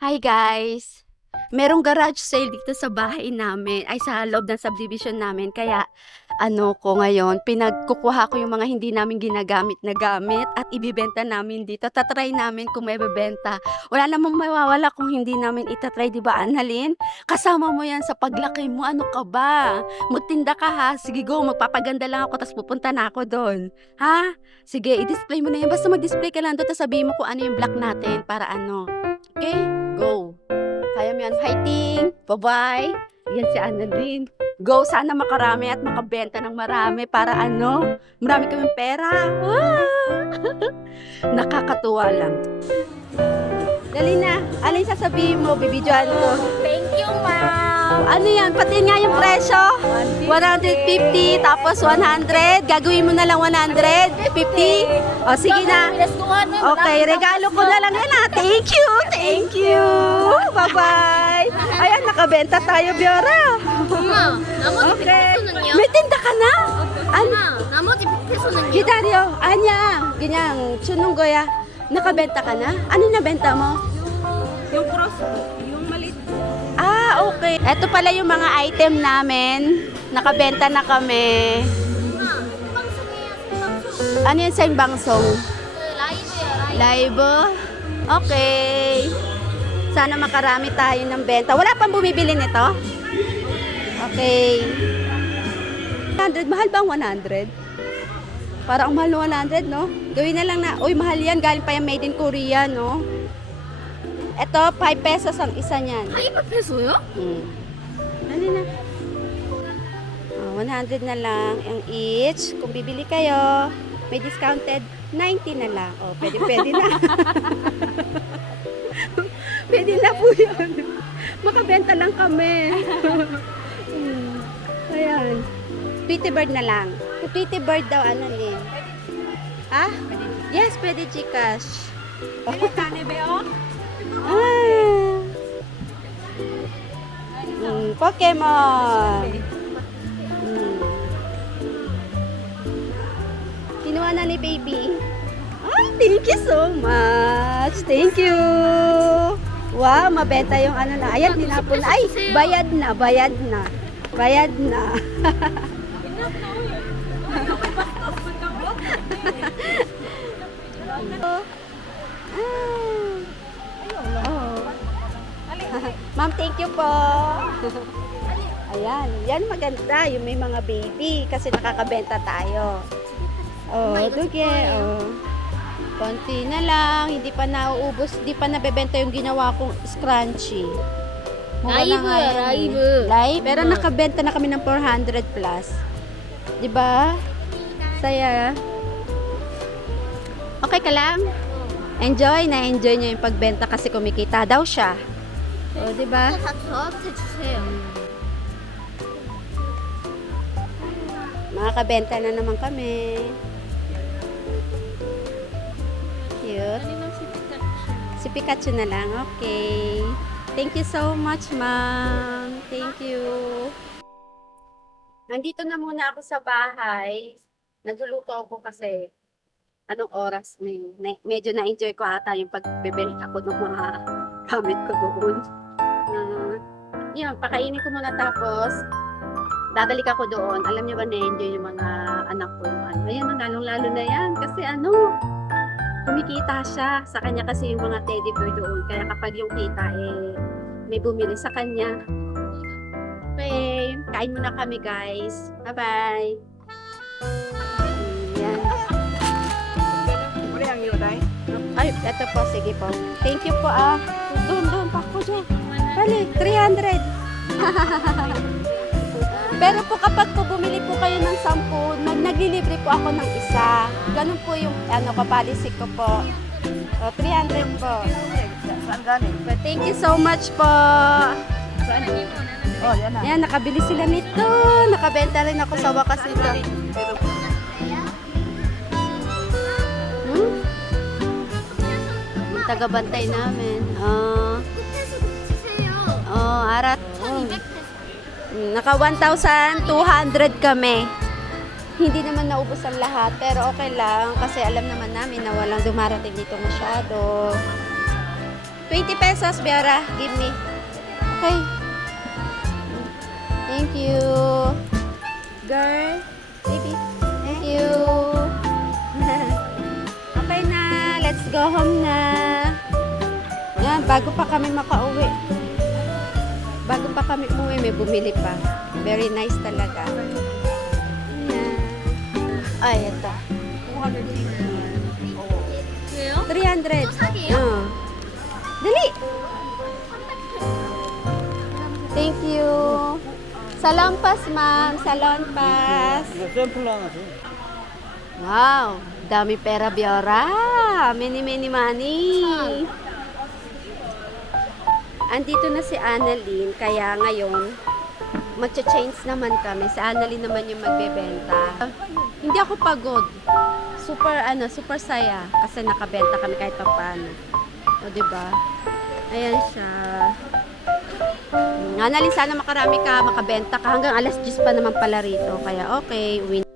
Hi guys! Merong garage sale dito sa bahay namin, ay sa loob ng subdivision namin. Kaya ngayon, pinagkukuha ko yung mga hindi namin ginagamit na gamit at ibibenta namin dito. Tatry namin kung may bebenta. Wala namang mawawala kung hindi namin itatry, di ba Annalyn? Kasama mo yan sa paglaki mo, ano ka ba? Magtinda ka ha? Sige go, magpapaganda lang ako tapos pupunta na ako doon. Ha? Sige, i-display mo na yan. Basta mag-display ka lang doon tapos sabihin mo kung ano yung block natin para ano. Okay? Go! Kaya mo yan. Fighting! Bye-bye! Yan si Annalyn. Go! Sana makarami at makabenta ng marami para marami kaming pera. Nakakatuwa lang. Dali na. Alin sasabihin mo? Bibidyoan ko. Thank you, ma'am. Ano yan? Pati nga yung presyo. 150 tapos 100. Gagawin mo na lang 150. O sige na. Okay, regalo ko na lang yan ha. Thank you! Thank you! Bye-bye! Ayan, nakabenta tayo, Biora. 엄마, 나머지 Okay. 100페소는요? May tinda ka na? 엄마, 나머지 100페소는요? Gidario, anya, ganyang, chunong goya. Nakabenta ka na? Ano nabenta mo? yung cross, yung maliit. Ah, okay. Ito pala yung mga item namin. Nakabenta na kami. 엄마, 생방송이에요, 생방송. Ano yung sa bangsong? 그 라이브예요, 라이브. Live? Okay. Sana makarami tayo ng benta. Wala pang bumibili nito? Okay. 100, mahal ba ang 100? Parang ang mahal ng 100, no? Gawin na lang na, uy, mahal yan. Galing pa yung made in Korea, no? Ito, 5 pesos ang isa niyan. 500페소요? Ano na? 100 na lang ang each. Kung bibili kayo, may discounted 90 na lang. Oh, pwede na. Pwede na po yun. Makabenta lang kami. Ayan. Tweety bird na lang. Tweety bird daw, ano din. Ha? Yes, pwede Gcash. Ah. Pokemon. Kinuha na ni baby. Ah, thank you so much. Thank you. Wow, mabenta yung ano na. Ayan, tinapon na. Ay, bayad na. Bayad na. Ma'am, thank you po. Ayan, yan maganda. Yung may mga baby kasi nakakabenta tayo. Oh, duge. Oh. Konti na lang. Hindi pa nauubos. Hindi pa nabebenta yung ginawa kong scrunchie. Mura na nga 라이브야, yan eh. 라이브. Live? Pero nakabenta na kami ng 400 plus. Diba? Saya. Okay ka lang? Enjoy? Na-enjoy niya yung pagbenta kasi kumikita daw siya. O, diba? 다 저한테 주세요. Makakabenta na naman kami. Cute. Si Pikachu na lang. Okay. Thank you so much, ma'am. Thank you. Nandito na muna ako sa bahay. Nagluluto ako kasi anong oras na yun. Medyo na-enjoy ko ata yung pagbebenta ko ng mga gamit ko doon. Yun, pakainin ko muna tapos dadalik ako doon. Alam niyo ba na-enjoy yung mga anak ko. Ayan, lalong-lalo na yan. Kasi kumikita siya. Sa kanya kasi yung mga teddy bear doon. Kaya kapag yung kita, may bumili sa kanya. Okay, kain muna kami guys. Bye-bye. Yan. Ay, eto po. Sige po. Thank you po Doon. Pako dyan. Bali, 300. Pero po kapag po bumili po kayo ng 10, naglilibre po ako ng isa. Ganun po yung kapalisik ko po. 300 po. Saan galing? But thank you so much po. Oh, yan na. Ayan, nakabili sila nito. Nakabenta rin ako sa wakas nito. Yung tagabantay namin. Arat. Naka 1,200 kami. Hindi naman naubos ang lahat, pero okay lang kasi alam naman namin na walang dumarating dito masyado. 20 pesos, Biara. Give me. Okay. Thank you. Girl. Baby. Thank you. Okay na. Let's go home na. Yan, bago pa kami makauwi. Bago pa kami umuwi, may bumili pa. Very nice talaga. Yan. Ay, ito. 왜요? 300. 사기예요? Dali! Thank you. Salon pass, ma'am. Salon pass. 이거 샘플 하나 줘. Wow! Dami pera, Biora. Many, many money. Andito na si Annalyn, kaya ngayon, magcha-change naman kami. Si Annalyn naman yung magbebenta. Hindi ako pagod. Super saya. Kasi nakabenta kami kahit pa paano. O, diba? Ayan siya. Annalyn, sana makarami ka, makabenta ka. Hanggang alas 10 pa naman pala rito. Kaya okay, win.